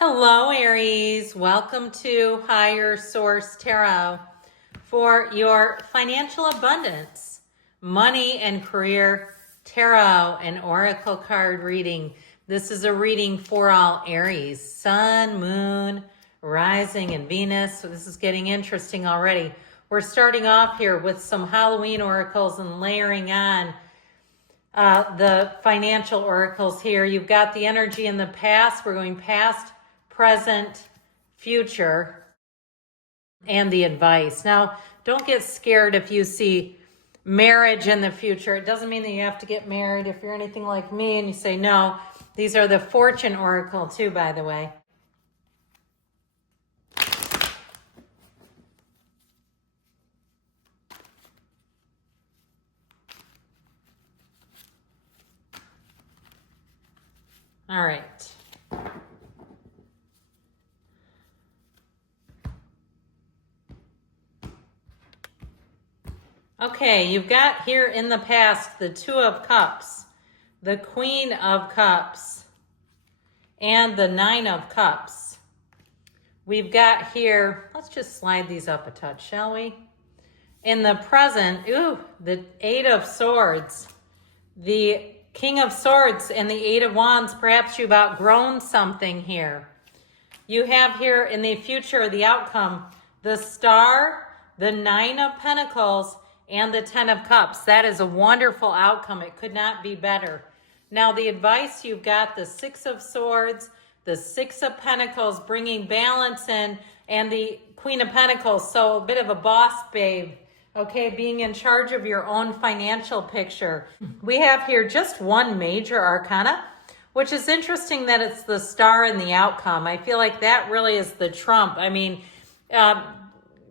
Hello, Aries. Welcome to Higher Source Tarot for your financial abundance, money and career tarot and oracle card reading. This is a reading for all Aries, Sun, Moon, Rising, and Venus. So this is getting interesting already. We're starting off here with some Halloween oracles and layering on the financial oracles here. You've got the energy in the past. We're going past, present, future, and the advice. Now, don't get scared if you see marriage in the future. It doesn't mean that you have to get married. If you're anything like me and you say no, these are the fortune oracle too, by the way. All right. Okay, you've got here in the past the Two of Cups, the Queen of Cups, and the Nine of Cups. We've got here, let's just slide these up a touch, shall we? In the present, the Eight of Swords, the King of Swords, and the Eight of Wands. Perhaps you've outgrown something here. You have here in the future, the outcome, the Star, the Nine of Pentacles, and the Ten of Cups. That is a wonderful outcome. It could not be better. Now, the advice, you've got the Six of Swords, the Six of Pentacles, bringing balance in, and the Queen of Pentacles. So a bit of a boss babe, okay, being in charge of your own financial picture. We have here just one major arcana, which is interesting that it's the Star and the outcome. I feel like that really is the trump. I mean,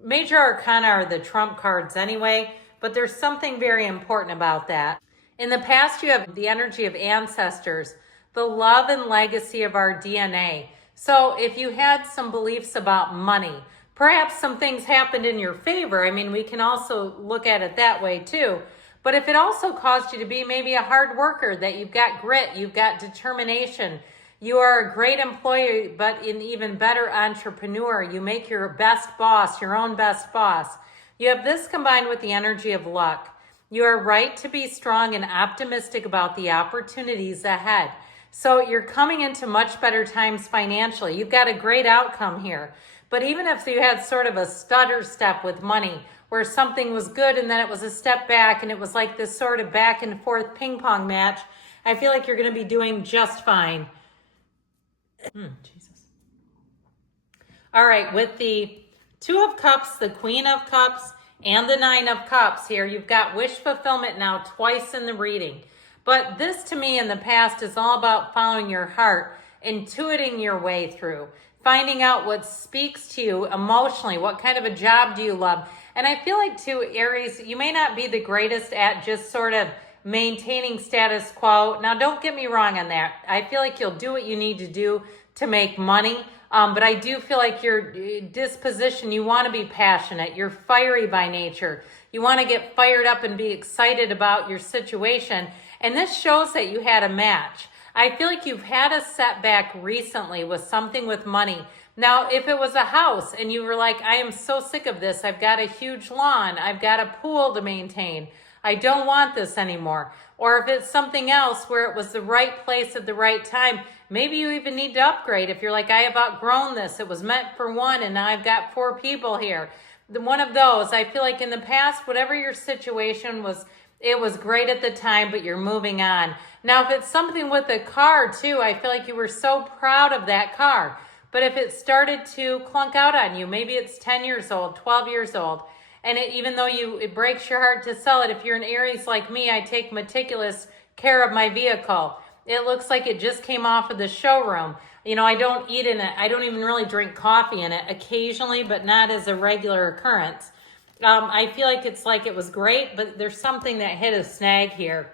major arcana are the trump cards anyway, but there's something very important about that. In the past, you have the energy of ancestors, the love and legacy of our DNA. So if you had some beliefs about money, perhaps some things happened in your favor. I mean, we can also look at it that way too. But if it also caused you to be maybe a hard worker, that you've got grit, you've got determination, you are a great employee, but an even better entrepreneur. You make your best boss, your own best boss. You have this combined with the energy of luck. You are right to be strong and optimistic about the opportunities ahead. So you're coming into much better times financially. You've got a great outcome here. But even if you had sort of a stutter step with money, where something was good and then it was a step back and it was like this sort of back and forth ping pong match, I feel like you're going to be doing just fine. Jesus. All right, with the Two of Cups, the Queen of Cups, and the Nine of Cups here, you've got wish fulfillment now twice in the reading. But this to me in the past is all about following your heart, intuiting your way through, finding out what speaks to you emotionally. What kind of a job do you love? And I feel like too, Aries, you may not be the greatest at just sort of maintaining status quo. Now, don't get me wrong on that. I feel like you'll do what you need to do to make money. But I do feel like your disposition, you want to be passionate. You're fiery by nature. You want to get fired up and be excited about your situation. And this shows that you had a match. I feel like you've had a setback recently with something with money. Now, if it was a house and you were like, I am so sick of this. I've got a huge lawn. I've got a pool to maintain. I don't want this anymore. Or if it's something else where it was the right place at the right time, maybe you even need to upgrade. If you're like, I have outgrown this. It was meant for one and now I've got 4 people here. One of those, I feel like in the past, whatever your situation was, it was great at the time, but you're moving on. Now, if it's something with a car too, I feel like you were so proud of that car. But if it started to clunk out on you, maybe it's 10 years old, 12 years old, and even though it breaks your heart to sell it, if you're an Aries like me, I take meticulous care of my vehicle. It looks like it just came off of the showroom. You know, I don't eat in it. I don't even really drink coffee in it occasionally, but not as a regular occurrence. I feel like it's like it was great, but there's something that hit a snag here.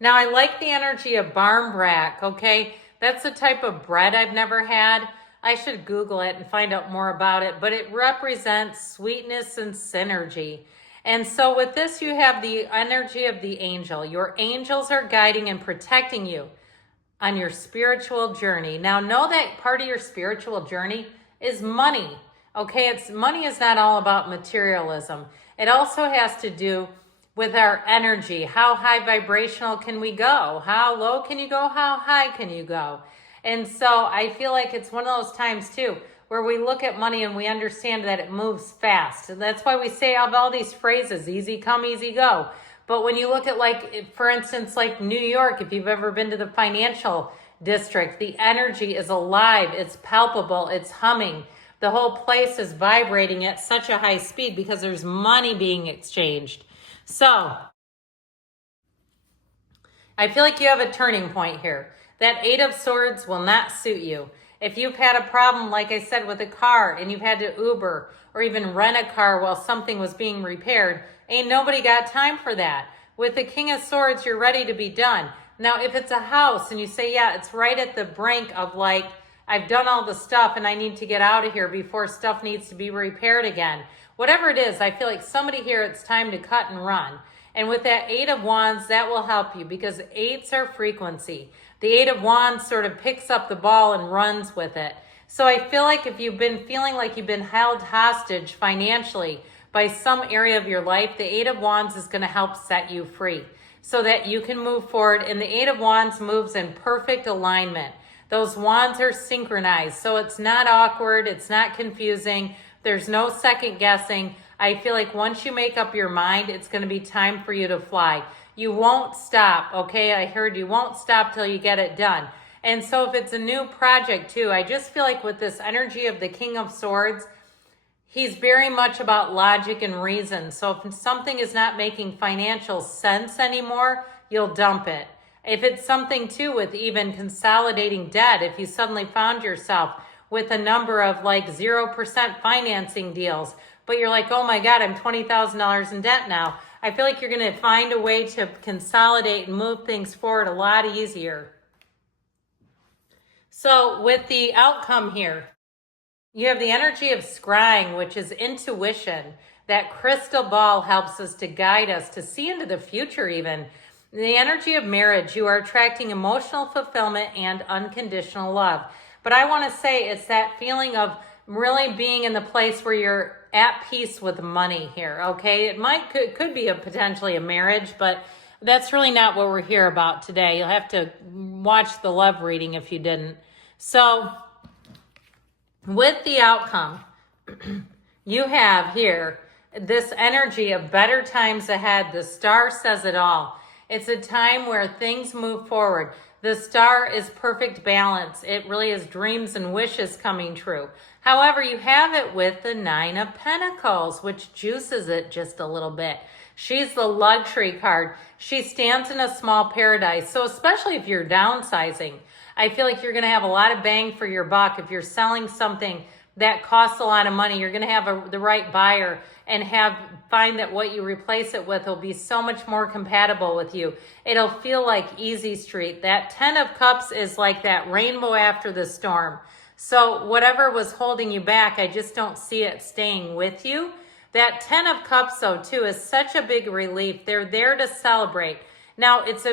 Now, I like the energy of barmbrack, okay? That's a type of bread I've never had. I should Google it and find out more about it, but it represents sweetness and synergy. And so with this, you have the energy of the angel. Your angels are guiding and protecting you. on your spiritual journey. Now, know that part of your spiritual journey is money. Okay, money is not all about materialism. It also has to do with our energy. How high vibrational can we go? How low can you go? How high can you go? And so I feel like it's one of those times too where we look at money and we understand that it moves fast. And that's why we say of all these phrases, easy come, easy go. But when you look at, like, for instance, like New York, if you've ever been to the financial district, the energy is alive, it's palpable, it's humming. The whole place is vibrating at such a high speed because there's money being exchanged. So I feel like you have a turning point here. That Eight of Swords will not suit you. If you've had a problem, like I said, with a car and you've had to Uber or even rent a car while something was being repaired, ain't nobody got time for that. With the King of Swords, you're ready to be done. Now, if it's a house and you say, yeah, it's right at the brink of, like, I've done all the stuff and I need to get out of here before stuff needs to be repaired again. Whatever it is, I feel like somebody here, it's time to cut and run. And with that Eight of Wands, that will help you because eights are frequency. The Eight of Wands sort of picks up the ball and runs with it. So I feel like if you've been feeling like you've been held hostage financially by some area of your life, the Eight of Wands is going to help set you free so that you can move forward. And the Eight of Wands moves in perfect alignment. Those wands are synchronized, so it's not awkward, it's not confusing, there's no second guessing. I feel like once you make up your mind, it's going to be time for you to fly. You won't stop, okay? I heard you won't stop till you get it done. And so if it's a new project too, I just feel like with this energy of the King of Swords, he's very much about logic and reason. So if something is not making financial sense anymore, you'll dump it. If it's something too with even consolidating debt, if you suddenly found yourself with a number of like 0% financing deals, but you're like, oh my God, I'm $20,000 in debt now. I feel like you're going to find a way to consolidate and move things forward a lot easier. So with the outcome here, you have the energy of scrying, which is intuition. That crystal ball helps us to guide us to see into the future even. The energy of marriage, you are attracting emotional fulfillment and unconditional love. But I want to say it's that feeling of really being in the place where you're at peace with money here, okay? It could be potentially a marriage, but that's really not what we're here about today. You'll have to watch the love reading if you didn't. So with the outcome, you have here this energy of better times ahead. The star says it all. It's a time where things move forward. The star is perfect balance. It really is dreams and wishes coming true. However, you have it with the Nine of Pentacles, which juices it just a little bit. She's the luxury card. She stands in a small paradise. So especially if you're downsizing, I feel like you're going to have a lot of bang for your buck. If you're selling something that costs a lot of money, you're going to have the right buyer and find that what you replace it with will be so much more compatible with you. It'll feel like easy street. That 10 of Cups is like that rainbow after the storm. So whatever was holding you back, I just don't see it staying with you. That 10 of Cups, though, too, is such a big relief. They're there to celebrate. Now, it's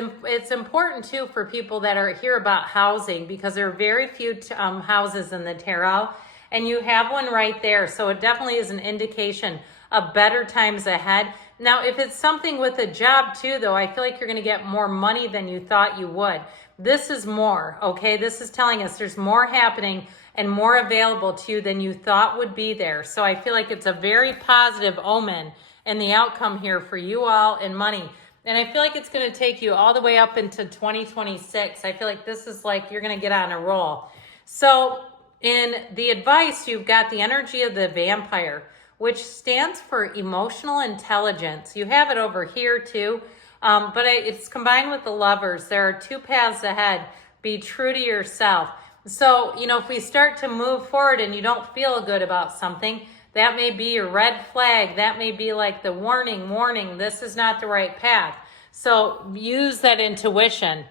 important, too, for people that are here about housing because there are very few houses in the tarot, and you have one right there. So it definitely is an indication of better times ahead. Now, if it's something with a job, too, though, I feel like you're going to get more money than you thought you would. This is more, okay? This is telling us there's more happening and more available to you than you thought would be there. So I feel like it's a very positive omen in the outcome here for you all in money. And I feel like it's going to take you all the way up into 2026. I feel like this is like you're going to get on a roll. So in the advice, you've got the energy of the vampire, which stands for emotional intelligence. You have it over here too, but it's combined with the lovers. There are two paths ahead. Be true to yourself. So, if we start to move forward and you don't feel good about something, that may be your red flag. That may be like the warning, this is not the right path. So use that intuition.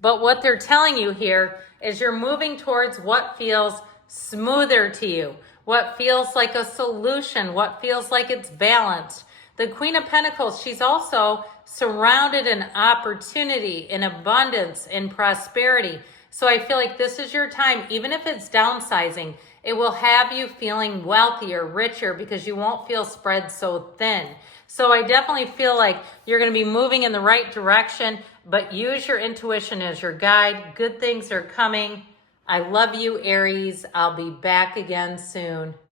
But what they're telling you here is you're moving towards what feels smoother to you, what feels like a solution, what feels like it's balanced. The Queen of Pentacles, she's also surrounded in opportunity, in abundance, in prosperity. So I feel like this is your time, even if it's downsizing, it will have you feeling wealthier, richer, because you won't feel spread so thin. So I definitely feel like you're going to be moving in the right direction, but use your intuition as your guide. Good things are coming. I love you, Aries. I'll be back again soon.